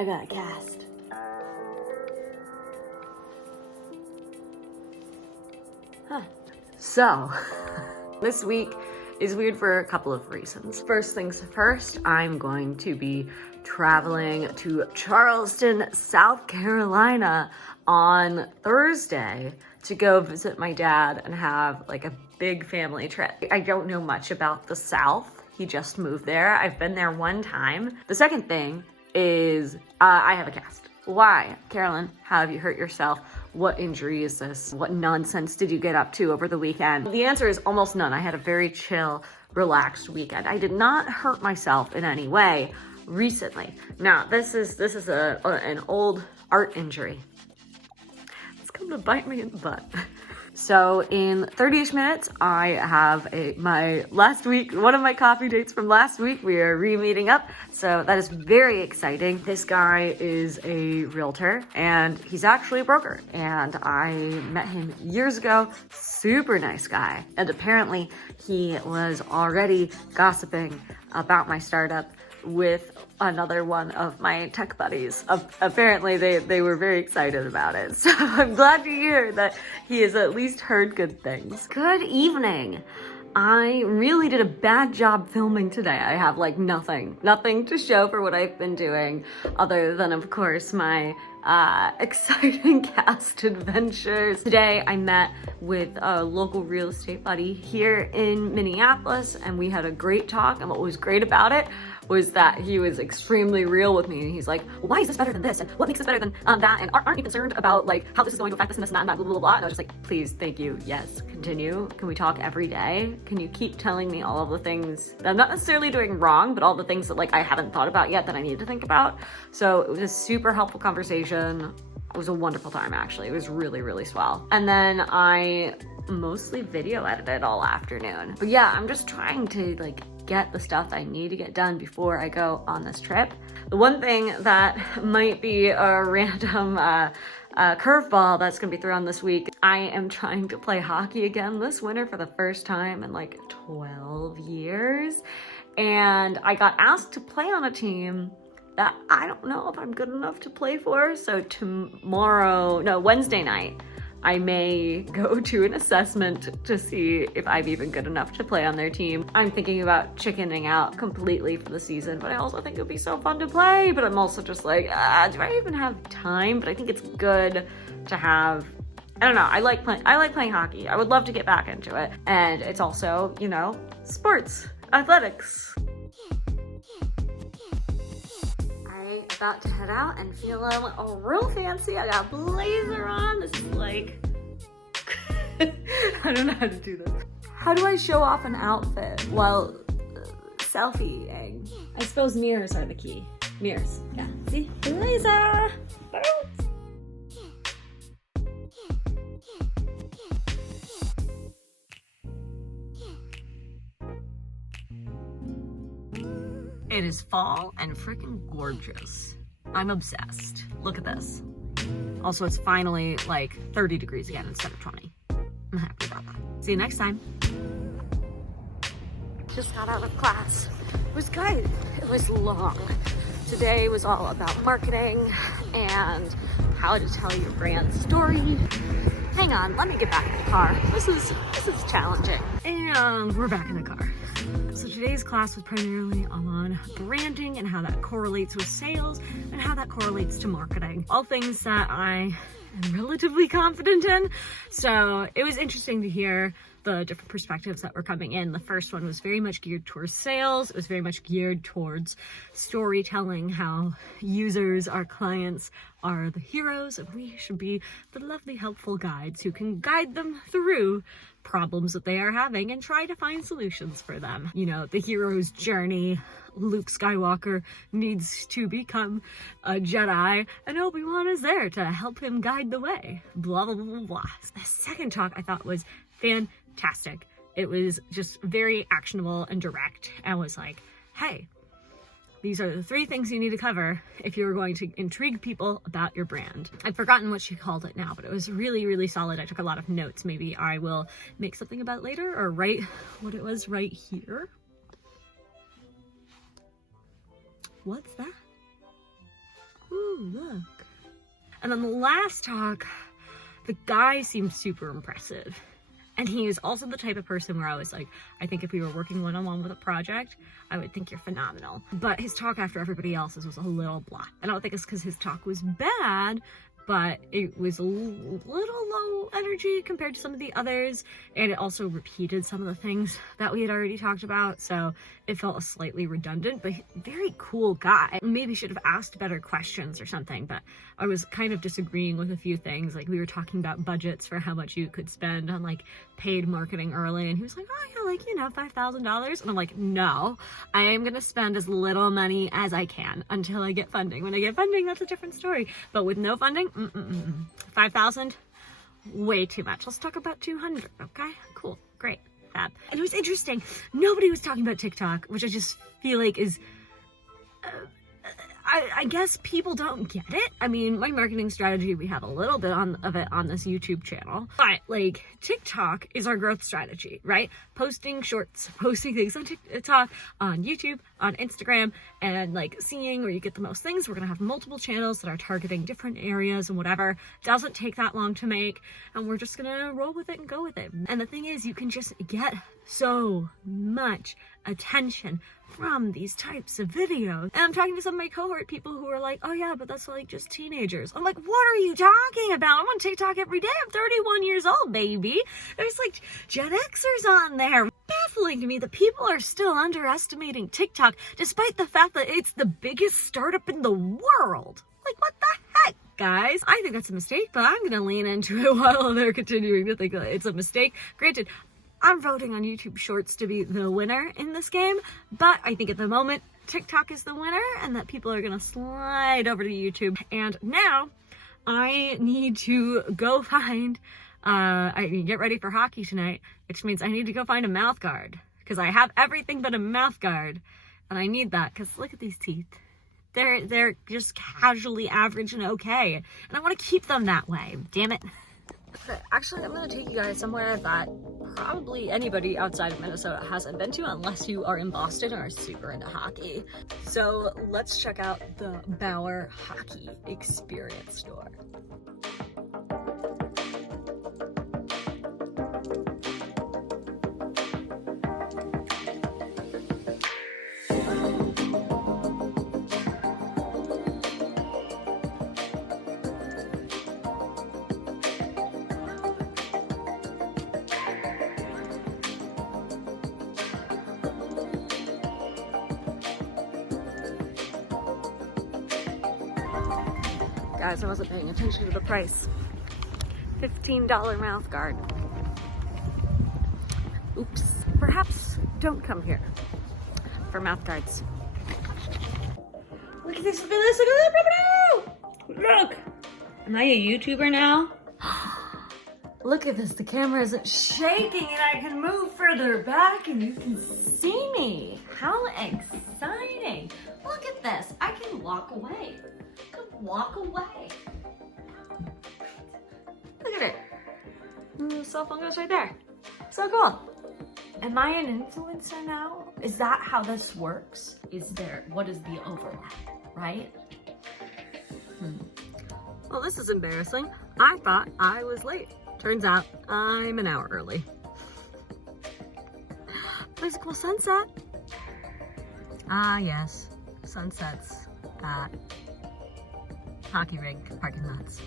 I got a cast. Huh. So, this week is weird for a couple of reasons. First things first, I'm going to be traveling to Charleston, South Carolina on Thursday to go visit my dad and have like a big family trip. I don't know much about the South. He just moved there. I've been there one time. The second thing is I have a cast. Why? Carolyn, how have you hurt yourself? What injury is this? What nonsense did you get up to over the weekend? The answer is almost none. I had a very chill, relaxed weekend. I did not hurt myself in any way recently. Now, this is an old art injury. It's come to bite me in the butt. So in 30-ish minutes, I have one of my coffee dates from last week. We are re-meeting up. So that is very exciting. This guy is a realtor and he's actually a broker. And I met him years ago. Super nice guy. And apparently he was already gossiping about my startup with another one of my tech buddies. Apparently they were very excited about it. So I'm glad to hear that he has at least heard good things. Good evening. I really did a bad job filming today. I have like nothing to show for what I've been doing other than of course my exciting cast adventures. Today I met with a local real estate buddy here in Minneapolis and we had a great talk, and what was great about it was that he was extremely real with me, and he's like, well, why is this better than this? And what makes this better than that? And aren't you concerned about like how this is going to affect this and this and that and that, blah, blah, blah. And I was just like, please, thank you, yes, continue. Can we talk every day? Can you keep telling me all of the things that I'm not necessarily doing wrong, but all the things that like I haven't thought about yet that I need to think about? So it was a super helpful conversation. It was a wonderful time, actually. It was really, really swell. And then I mostly video edited all afternoon. But yeah, I'm just trying to like get the stuff I need to get done before I go on this trip. The one thing that might be a random curveball that's gonna be thrown this week, I am trying to play hockey again this winter for the first time in like 12 years. And I got asked to play on a team that I don't know if I'm good enough to play for. So Wednesday night, I may go to an assessment to see if I'm even good enough to play on their team. I'm thinking about chickening out completely for the season, but I also think it would be so fun to play. But I'm also just like, do I even have time? But I think it's good to have, I don't know, I like playing hockey. I would love to get back into it. And it's also, you know, sports, athletics. About to head out and feeling real fancy. I got a blazer on. This is like, I don't know how to do this. How do I show off an outfit while selfieing? I suppose mirrors are the key. Mirrors, yeah. See, blazer. It is fall and freaking gorgeous. I'm obsessed. Look at this. Also, it's finally like 30 degrees again instead of 20. I'm happy about that. See you next time. Just got out of class. It was good. It was long. Today was all about marketing and how to tell your brand story. Hang on, let me get back in the car. This is challenging. And we're back in the car. So today's class was primarily on branding and how that correlates with sales and how that correlates to marketing. All things that I am relatively confident in. So it was interesting to hear the different perspectives that were coming in. The first one was very much geared towards sales. It was very much geared towards storytelling, how users, our clients, are the heroes, and we should be the lovely, helpful guides who can guide them through problems that they are having and try to find solutions for them. You know, the hero's journey. Luke Skywalker needs to become a Jedi, and Obi-Wan is there to help him guide the way. Blah, blah, blah, blah. The second talk I thought was fantastic. It was just very actionable and direct, and was like, hey, these are the 3 things you need to cover if you're going to intrigue people about your brand. I've forgotten what she called it now, but it was really, really solid. I took a lot of notes. Maybe I will make something about later or write what it was right here. What's that? Ooh, look. And then the last talk, the guy seemed super impressive. And he is also the type of person where I was like, I think if we were working one-on-one with a project, I would think you're phenomenal. But his talk after everybody else's was a little blah. I don't think it's because his talk was bad, but it was a little low energy compared to some of the others, and it also repeated some of the things that we had already talked about, so it felt slightly redundant, but very cool guy. Maybe should have asked better questions or something, but I was kind of disagreeing with a few things. Like, we were talking about budgets for how much you could spend on like paid marketing early, and he was like, oh yeah, like, you know, $5,000, and I'm like, no, I am gonna spend as little money as I can until I get funding. When I get funding, that's a different story, but with no funding, 5,000, way too much. Let's talk about 200. Okay, cool, great, fab. And it was interesting, nobody was talking about TikTok, which I just feel like is I guess people don't get it. I mean, my marketing strategy, we have a little bit of it on this YouTube channel, but like TikTok is our growth strategy, right? Posting shorts, posting things on TikTok, on YouTube, on Instagram, and like seeing where you get the most things. We're gonna have multiple channels that are targeting different areas and whatever. Doesn't take that long to make, and we're just gonna roll with it and go with it. And the thing is, you can just get so much attention from these types of videos. And I'm talking to some of my cohort people who are like, oh yeah, but that's like just teenagers. I'm like, what are you talking about? I'm on TikTok every day. I'm 31 years old, baby. There's like Gen Xers on there. Baffling to me that people are still underestimating TikTok despite the fact that it's the biggest startup in the world. Like, what the heck, guys? I think that's a mistake, but I'm gonna lean into it while they're continuing to think that it's a mistake. Granted, I'm voting on YouTube Shorts to be the winner in this game, but I think at the moment, TikTok is the winner and that people are gonna slide over to YouTube. And now, I need to go find, I need to get ready for hockey tonight, which means I need to go find a mouth guard, because I have everything but a mouth guard, and I need that, because look at these teeth. They're just casually average and okay, and I want to keep them that way, damn it. Actually, I'm going to take you guys somewhere that probably anybody outside of Minnesota hasn't been to unless you are in Boston or are super into hockey. So let's check out the Bauer Hockey Experience store. Guys, I wasn't paying attention to the price. $15 mouth guard. Oops. Perhaps don't come here for mouth guards. Look at this, look at this, look at this. Look! Am I a YouTuber now? Look at this, the camera isn't shaking and I can move further back and you can see me. How exciting. Look at this, I can walk away. Walk away. Look at it. The cell phone goes right there. So cool. Am I an influencer now? Is that how this works? What is the overlap, right? Well, this is embarrassing. I thought I was late. Turns out I'm an hour early. There's a cool sunset. Ah, yes. Sunsets at hockey rink parking lots.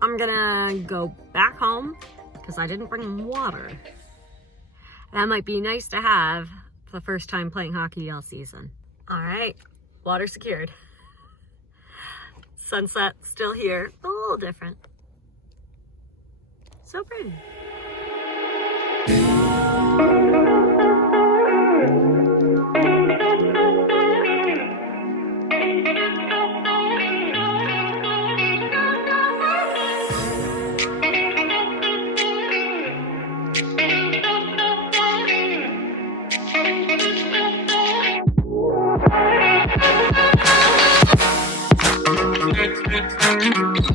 I'm gonna go back home because I didn't bring water. That might be nice to have for the first time playing hockey all season. All right, water secured. Sunset still here, a little different. So pretty. Thank you.